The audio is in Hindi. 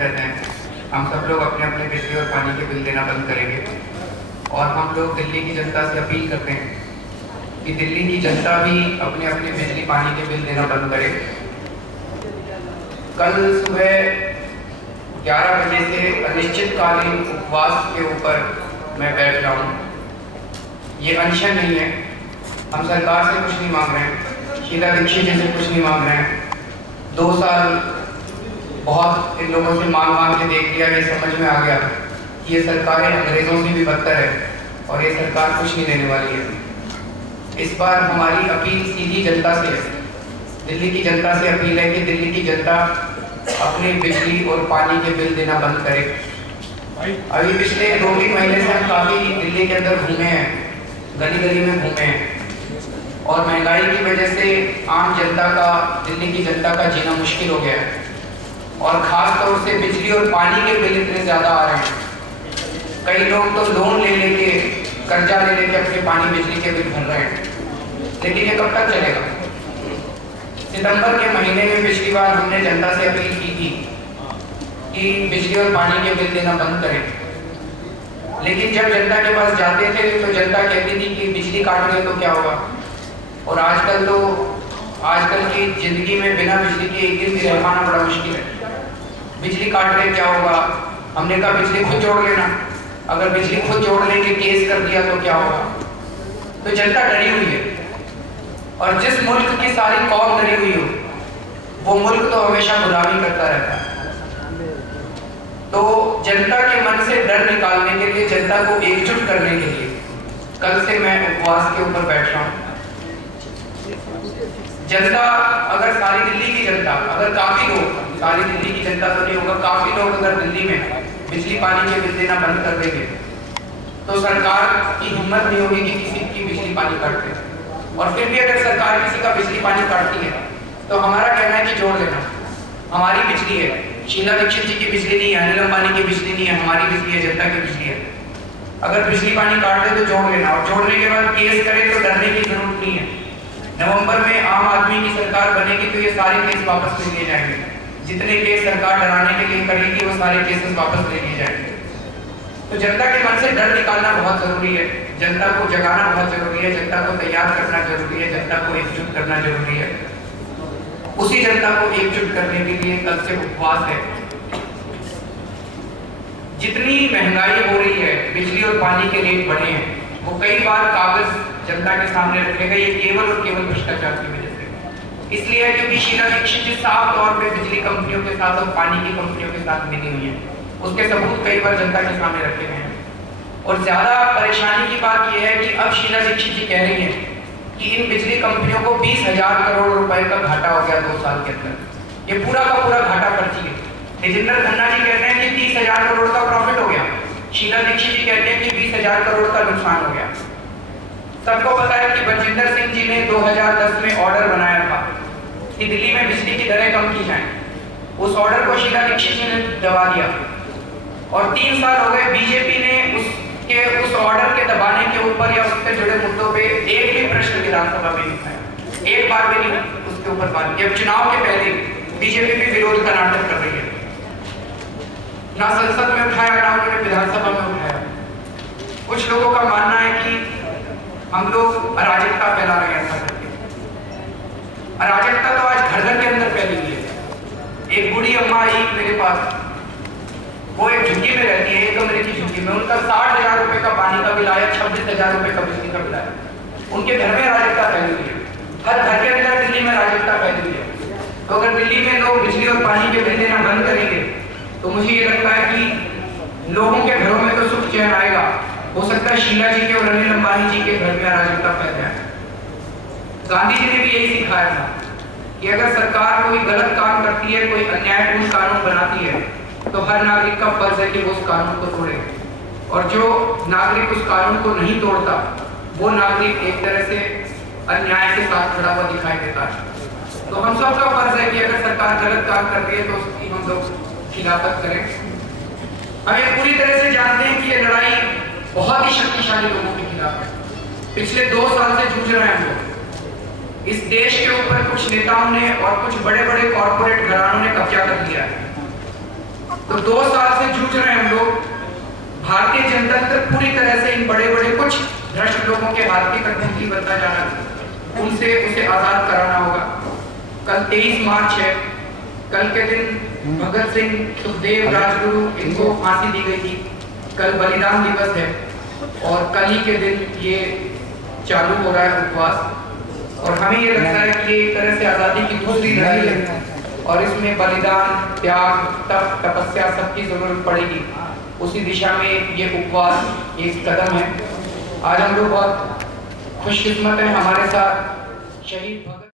रहते हैं। हम सब लोग अपने अपने बिजली और पानी के बिल देना बंद करेंगे और हम लोग दिल्ली की जनता से अपील करते हैं कि दिल्ली की जनता भी अपने अपने बिजली पानी के बिल देना बंद करे। कल सुबह 11 बजे से अनिश्चितकालीन उपवास के ऊपर मैं बैठ रहा हूँ। ये अनशन नहीं है। हम सरकार से कुछ नहीं मांग रहे हैं, शीला दीक्षित जी से कुछ नहीं मांग रहे हैं। 2 साल बहुत इन लोगों से मांग के देख लिया, ये समझ में आ गया कि ये सरकारें अंग्रेजों से भी बदतर है और ये सरकार कुछ नहीं देने वाली है। इस बार हमारी अपील सीधी जनता से है, दिल्ली की जनता से अपील है कि दिल्ली की जनता अपने बिजली और पानी के बिल देना बंद करे। अभी पिछले 2-3 महीने से हम काफ़ी दिल्ली के अंदर घूमे हैं, गली गली में घूमे हैं और महंगाई की वजह से आम जनता का, दिल्ली की जनता का जीना मुश्किल हो गया है और ख़ास तौर से बिजली और पानी के बिल इतने ज़्यादा आ रहे हैं। कई लोग तो लोन ले लेके, कर्जा ले लेके अपने पानी बिजली के बिल भर रहे हैं, लेकिन ये कब तक चलेगा? सितंबर के महीने में पिछली बार हमने जनता से अपील की थी कि बिजली और पानी के बिल देना बंद करें, लेकिन जब जनता के पास जाते थे तो जनता कहती थी कि बिजली काट गए तो क्या होगा। और आजकल की ज़िंदगी में बिना बिजली के एक दिन भी रह पाना बड़ा मुश्किल है। बिजली काट गए क्या होगा? हमने कहा बिजली खुद जोड़ लेना, अगर बिजली खुद जोड़ लेंगे, केस कर दिया तो क्या होगा? तो जनता डरी हुई है और जिस मुल्क की सारी कौम डरी हुई हो, वो मुल्क तो हमेशा गुलामी करता रहता है। तो जनता के मन से डर निकालने के लिए, जनता को एकजुट करने के लिए कल से मैं उपवास के ऊपर बैठ रहा हूँ। जनता, अगर सारी दिल्ली की जनता, अगर काफ़ी लोग, सारी दिल्ली की जनता तो नहीं होगा, काफ़ी लोग अगर दिल्ली में बिजली पानी के बिल देना बंद कर देंगे तो सरकार की हिम्मत नहीं होगी कि किसी की बिजली पानी काट दे। और फिर भी अगर सरकार किसी का बिजली पानी काटती है तो हमारा कहना है कि जोड़ लेना, हमारी बिजली है, शीला दीक्षित जी की बिजली नहीं है, अनिल अंबानी की बिजली नहीं है, हमारी बिजली है, जनता की बिजली है। अगर बिजली पानी काट दे तो जोड़ लेना और जोड़ने के बाद केस करें तो डरने की जरूरत नहीं है। नवंबर में आम आदमी की सरकार बनेगी तो ये सारे केस वापस ले लिए जाएंगे। जितने केस सरकार डराने के लिए करेगी वो सारे केसेस वापस ले लिए जाएंगे। तो जनता के मन से डर निकालना बहुत जरूरी है, जनता को जगाना बहुत जरूरी है, जनता को तैयार करना जरूरी है, जनता को एकजुट करना जरूरी है। उसी जनता को एकजुट करने के लिए कल से उपवास है। जितनी महंगाई हो रही है, बिजली और पानी के रेट बढ़े हैं, वो कई बार कागज जनता के सामने रखेगा, ये केवल और केवल भ्रष्टाचार की वजह से। इसलिए क्योंकि शीला दीक्षित जी साफ तौर पे बिजली कंपनियों के साथ और पानी की कंपनियों के साथ मिली हुई है, उसके सबूत कई बार जनता के सामने रखे गए हैं। और ज्यादा परेशानी की बात यह है कि अब शीला दीक्षित जी कह रही है कि इन बिजली कंपनियों को 20,000 करोड़ रुपए का घाटा हो गया 2 साल के अंदर। ये पूरा का पूरा घाटा पर्ची है। तेजिंदर खन्ना जी कहते हैं कि 30,000 करोड़ का प्रॉफिट हो गया, शीला दीक्षित जी कहते हैं कि 20,000 करोड़ का नुकसान हो गया। सबको पता है कि बलजिंदर सिंह जी ने 2010 में ऑर्डर बनाया था कि दिल्ली में बिजली की दरें कम की जाएं। उस ऑर्डर को शीला दीक्षित जी ने दबा दिया और 3 साल हो गए, बीजेपी ने उस ऑर्डर के दबाने के ऊपर या उससे जुड़े मुद्दों पे एक भी प्रश्न विधानसभा में नहीं उठाया, एक बार भी नहीं उसके ऊपर बात की। अब चुनाव के पहले बीजेपी भी विरोध का नाटक कर रही है, ना संसद में उठाया ना उन्होंने विधानसभा में उठाया। कुछ लोगों का मानना है कि हम लोग अराजकता फैला रहे हैं। ऐसा करके अराजकता तो आज घर घर के अंदर फैली हुई है। एक बूढ़ी अम्मा आई मेरे पास, वो एक झुग्गी में रहती है, 1 कमरे की झुग्गी में, उनका 60,000 रुपए का पानी का बिल आया, 26,000 रुपए का बिजली का बिल आया। उनके घर में अराजकता फैली हुई है, हर घर के अंदर दिल्ली में अराजकता फैली हुई है। तो अगर दिल्ली में लोग बिजली और पानी के बिल देना बंद करेंगे तो मुझे ये लगता है कि लोगों के घरों में तो सुख चैन आएगा। हो सकता है शीला जी के और अनिल अंबानी जी के घर में अराजकता फैल जाए। गांधी जी ने भी यही सिखाया था कि अगर सरकार कोई गलत काम करती है, कोई अन्यायपूर्ण कानून बनाती है, तो हर नागरिक का फर्ज है कि वो उस कानून को तोड़े, और जो नागरिक उस कानून को नहीं तोड़ता वो नागरिक एक तरह से अन्याय के साथ खड़ा हुआ दिखाई देता है। तो हम सबका फर्ज है कि अगर सरकार गलत काम कर रही है तो उसकी हम लोग खिलाफत करें। हम ये पूरी तरह से जानते हैं कि ये लड़ाई बहुत ही शक्तिशाली लोगों के खिलाफ है। पिछले 2 साल से जूझ रहे हैं हम लोग। इस देश के ऊपर कुछ नेताओं ने और कुछ बड़े बड़े कॉर्पोरेट घरानों ने कब्जा कर लिया है तो 2 साल से जूझ रहे हैं हम लोग। भारतीय जनतंत्र पूरी तरह से इन बड़े बड़े कुछ भ्रष्ट लोगों के हाथ की कठपुतली बनता जाना, उनसे उसे आजाद कराना होगा। कल 23 मार्च है। कल के दिन भगत सिंह, सुखदेव, राजगुरु, इनको फांसी दी गई थी। कल बलिदान दिवस है और कल ही के दिन ये चालू हो रहा है उपवास। और हमें ये लगता है कि ये एक तरह से आज़ादी की दूसरी लड़ाई है और इसमें बलिदान, त्याग, तप, तपस्या सबकी जरूरत पड़ेगी। उसी दिशा में ये उपवास एक कदम है। आज हम लोग बहुत खुशकिस्मत हैं, हमारे साथ शहीद